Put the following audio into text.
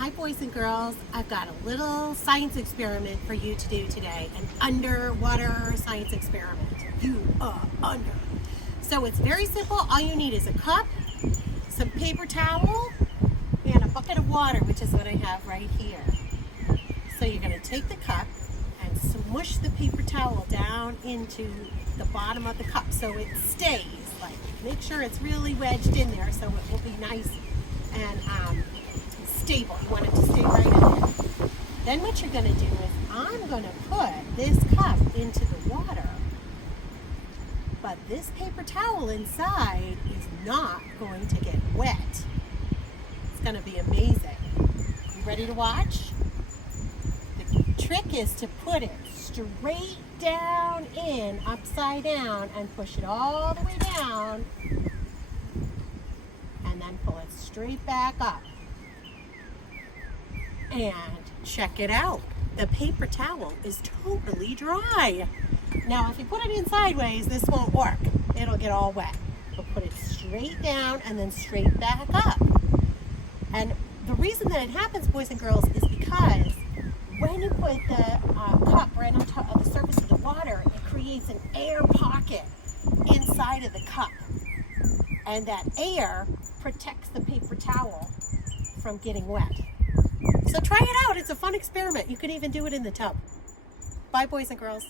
Hi boys and girls, I've got a little science experiment for you to do today, an underwater science experiment. You are under. So it's very simple. All you need is a cup, some paper towel, and a bucket of water, which is what I have right here. So you're going to take the cup and smush the paper towel down into the bottom of the cup so it stays. Like, make sure it's really wedged in there so it will be nice and stable. You want it to stay right in there. Then what you're going to do is I'm going to put this cup into the water, but this paper towel inside is not going to get wet. It's going to be amazing. You ready to watch? The trick is to put it straight down in, upside down, and push it all the way down, and then pull it straight back up. And check it out. The paper towel is totally dry. Now, if you put it in sideways, this won't work. It'll get all wet. But put it straight down and then straight back up. And the reason that it happens, boys and girls, is because when you put the cup right on top of the surface of the water, it creates an air pocket inside of the cup. And that air protects the paper towel from getting wet. So try it out. It's a fun experiment. You can even do it in the tub. Bye, boys and girls.